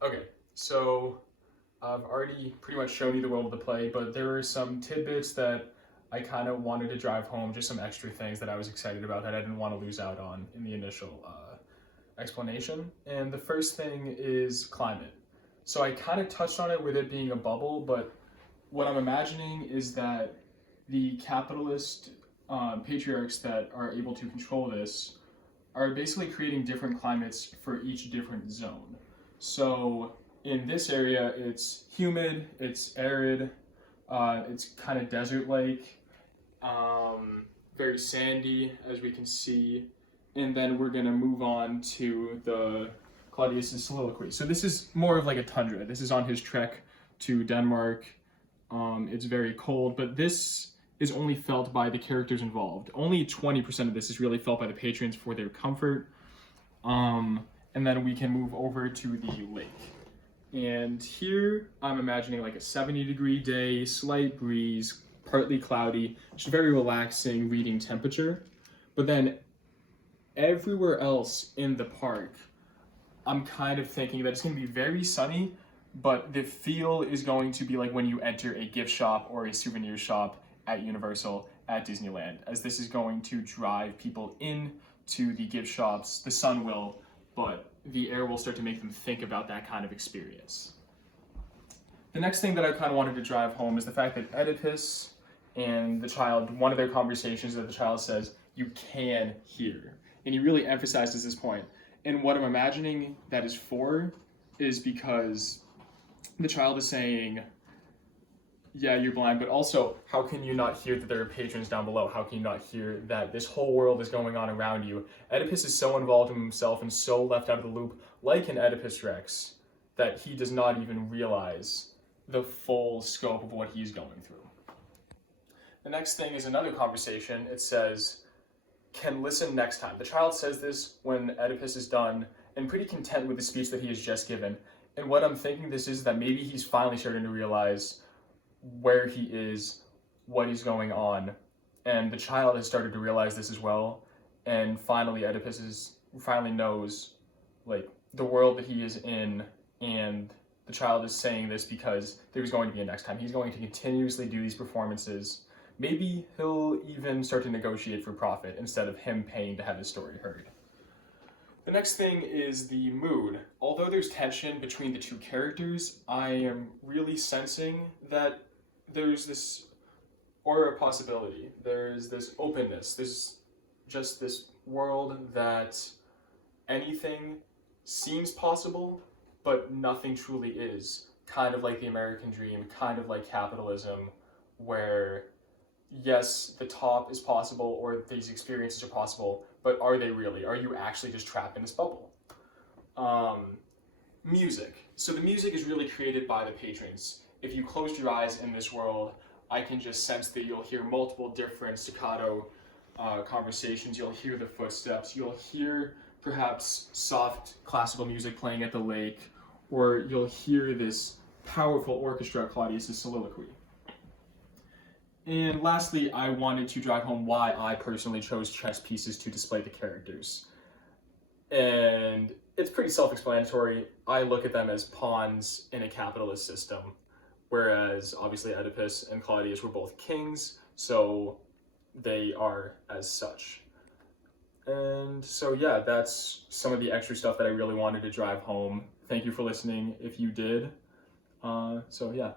Okay, so I've already pretty much shown you the world of the play, but there are some tidbits that I kind of wanted to drive home, just some extra things that I was excited about that I didn't want to lose out on in the initial explanation. And the first thing is climate. So I kind of touched on it with it being a bubble, but what I'm imagining is that the capitalist patriarchs that are able to control this are basically creating different climates for each different zone. So in this area, it's humid, it's arid, it's kind of desert-like, very sandy, as we can see. And then we're gonna move on to the Claudius's soliloquy. So this is more of like a tundra. This is on his trek to Denmark. It's very cold, but this is only felt by the characters involved. Only 20% of this is really felt by the patrons for their comfort. And then we can move over to the lake. And here I'm imagining like a 70-degree day, slight breeze, partly cloudy, just very relaxing reading temperature. But then everywhere else in the park, I'm kind of thinking that it's going to be very sunny, but the feel is going to be like when you enter a gift shop or a souvenir shop at Universal, at Disneyland, as this is going to drive people into the gift shops. The sun will, but the air will start to make them think about that kind of experience. The next thing that I kind of wanted to drive home is the fact that Oedipus and the child, one of their conversations that the child says, "You can hear." And he really emphasizes this point. And what I'm imagining that is for is because the child is saying, yeah, you're blind, but also, how can you not hear that there are patrons down below? How can you not hear that this whole world is going on around you? Oedipus is so involved in himself and so left out of the loop, like an Oedipus Rex, that he does not even realize the full scope of what he's going through. The next thing is another conversation. It says, "Can listen next time." The child says this when Oedipus is done and pretty content with the speech that he has just given. And what I'm thinking this is that maybe he's finally starting to realize where he is, what is going on, and the child has started to realize this as well. And finally, finally knows like the world that he is in, and the child is saying this because there's going to be a next time. He's going to continuously do these performances. Maybe he'll even start to negotiate for profit instead of him paying to have his story heard. The next thing is the mood. Although there's tension between the two characters, I am really sensing that there's this aura of possibility. There's this openness. There's just this world that anything seems possible, but nothing truly is. Kind of like the American dream, kind of like capitalism, where yes, the top is possible or these experiences are possible, but are they really? Are you actually just trapped in this bubble? Music. So the music is really created by the patrons. If you close your eyes in this world, I can just sense that you'll hear multiple different staccato conversations. You'll hear the footsteps. You'll hear perhaps soft classical music playing at the lake, or you'll hear this powerful orchestra, Claudius's soliloquy. And lastly, I wanted to drive home why I personally chose chess pieces to display the characters. And it's pretty self-explanatory. I look at them as pawns in a capitalist system, whereas obviously Oedipus and Claudius were both kings, so they are as such. And so yeah, that's some of the extra stuff that I really wanted to drive home. Thank you for listening if you did. So yeah.